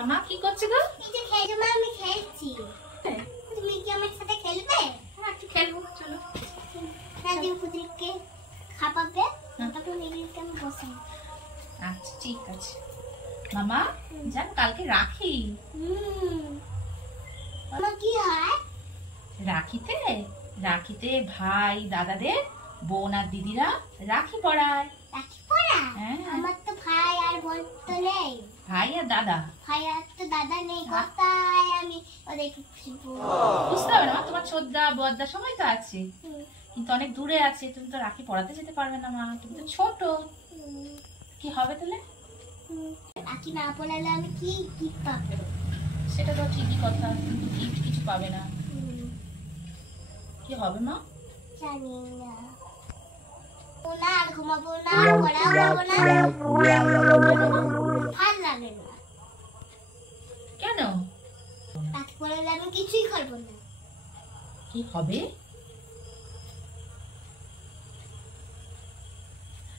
মামা কি করছে গো? এই যে খেলছো মা, আমি খেলছি। তুমি কি আমার সাথে খেলবে? হ্যাঁ একটু খেলবো, চলো। রাজীব কুদিকে খাপাবে, তখন এদিকে আমি বসাই। আচ্ছা ঠিক আছে। মামা জান কালকে রাখি। আমার কি হয়? রাখিতে রাখিতে ভাই দাদাদের বোন আর দিদিরা রাখি পরায়। রাখি পরা? হ্যাঁ। আমার তো ভাই আর বোন তো নেই। ভাই আর দাদা? ভাই আর তো দাদা নেই, কোথায় আমি ওদেরকে খুঁজবো? বুঝতে হবে না, তোমার ছোটদা বড়দা সবাই তো আছে, কিন্তু অনেক দূরে আছে, তুমি তো রাখি পরাতে যেতে পারবে না মা, তুমি তো ছোট। কি হবে তাহলে? রাখি না পরালে আমি কি গিফট পাবো? সেটা তো ঠিকই কথা, কিন্তু গিফট কিছু পাবে না। কি হবে মা? জানি না। না ঘুমাবো না, পড়াবো না, ভাল লাগে না। কেন? রাখি পরালে আমি কিছুই করবো না। কি হবে?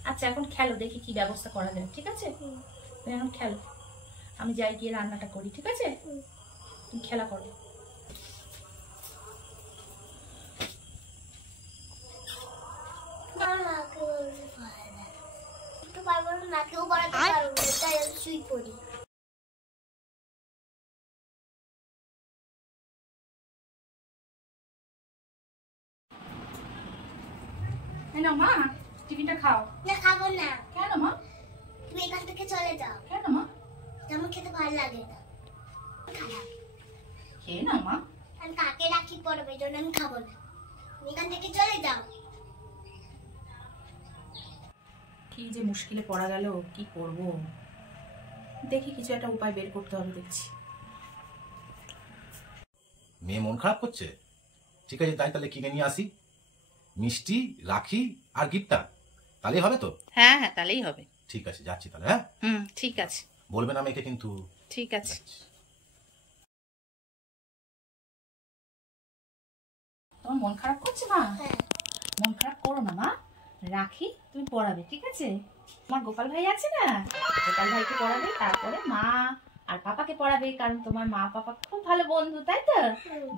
আচ্ছা এখন খেলো, দেখি কি ব্যবস্থা করা যায়, ঠিক আছে? এখন খেলো, আমি যাই গিয়ে রান্নাটা করি, ঠিক আছে? তুমি খেলা করো। নাকেও পড়াতে পারবো না, তাই আমি শুই পড়ি। না মা, টিফিনটা খাও। না খাবো না। কেন মা? তুমি এখান থেকে চলে যাও। কেন মা? আমার খেতে ভালো লাগে না। খেয়ে নাও মা। আমি কাকে রাখি পড়বে, জন্য আমি খাবো না। তুমি এখান থেকে চলে যাও। কি যে মুশকিলে পড়া গেল, কি করব? দেখি কিছু একটা উপায় বের করতে হবে, দেখছি। মেয়ে মন খারাপ করছে, ঠিক আছে তাই তাহলে কিনে নিয়ে আসি মিষ্টি, রাখি আর গিফটটা, তাহলেই হবে তো? হ্যাঁ হ্যাঁ তাহলেই হবে। ঠিক আছে যাচ্ছি তাহলে। হ্যাঁ ঠিক আছে। বলবে না মেয়েকে কিন্তু। ঠিক আছে। তোমার মন খারাপ করছে মা? মন খারাপ করো না মা, রাখি তুমি পড়াবে, ঠিক আছে? তোমার গোপাল ভাই আছে না, গোপাল ভাইকে পড়াবে, তারপরে মা আর পাপাকে পড়াবে, কারণ তোমার মা পাপা খুব ভালো বন্ধু, তাই তো?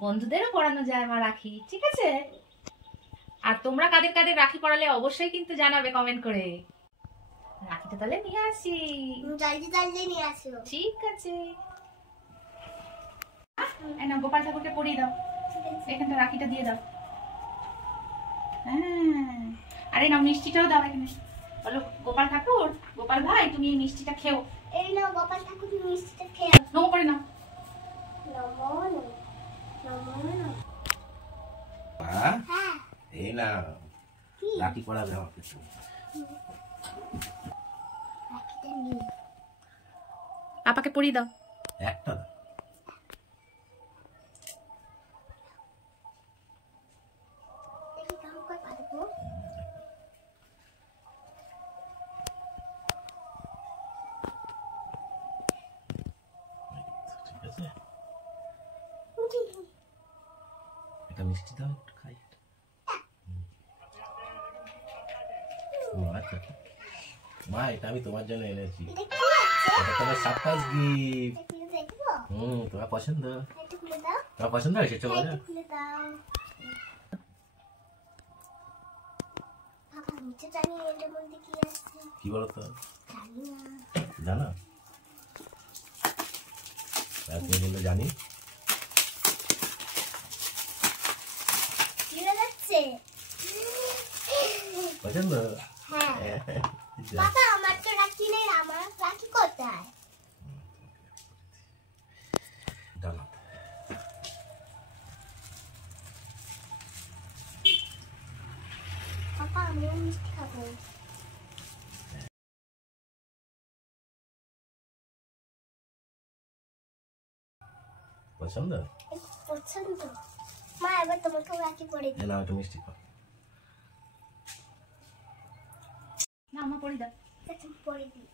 বন্ধুদেরও পড়ানো যায় মা রাখি, ঠিক আছে? আর তোমরা কাদের কাদের রাখি পড়ালে অবশ্যই কিন্তু জানাবে কমেন্ট করে। রাখিটা তাহলে নিয়ে আসি। জলদি জলদি নিয়ে আসো। ঠিক আছে। এই নাও গোপাল ঠাকুরকে পরিয়ে দাও, এখানটা রাখিটা দিয়ে দাও। হ্যাঁ, আরে নাও মিষ্টিটাও দাও এখানে। বলো গোপাল ঠাকুর, গোপাল ভাই তুমি এই মিষ্টিটা খেও। এই নাও গোপাল ঠাকুর, তুমি মিষ্টিটা খেয়ে নমো করে নাও। নমো নমো নমো। হ্যাঁ হ্যাঁ এই না রাখি পড়াবে আমাকে। রাখিটা নিয়ে পাপাকে পরিয়ে দাও। একটা দাও। দেখি কেমন করে পারবো। ঠিক আছে, এটা মিষ্টি দাও একটু খাই। আচ্ছা মা, এটা আমি তোমার জন্য এনেছি, এটা কি আছে? এটা তোমার সারপ্রাইজ গিফট। এটা খুলে দেখবো? তোমার পছন্দ? এটা খুলে দাও। তোমার পছন্দ হয়েছে? চলো এটা খুলে দাও। বাবা আমি তো জানি এটার মধ্যে কি আছে। কি বলতো? জানি না। জানো? তুমি বললে জানি। কি যাচ্ছে? পছন্দ? হ্যাঁ বাবা আমার তো রাখি নেই, আমার রাখি কোথায়? জানো বাবা আমিও মিষ্টি খাবো। পছন্দ? পছন্দ। মা এবার তোমাকে রাখি পরে দিই। না একটু মিষ্টি খাও। না মা পরিয়ে দাও। পরে দিই।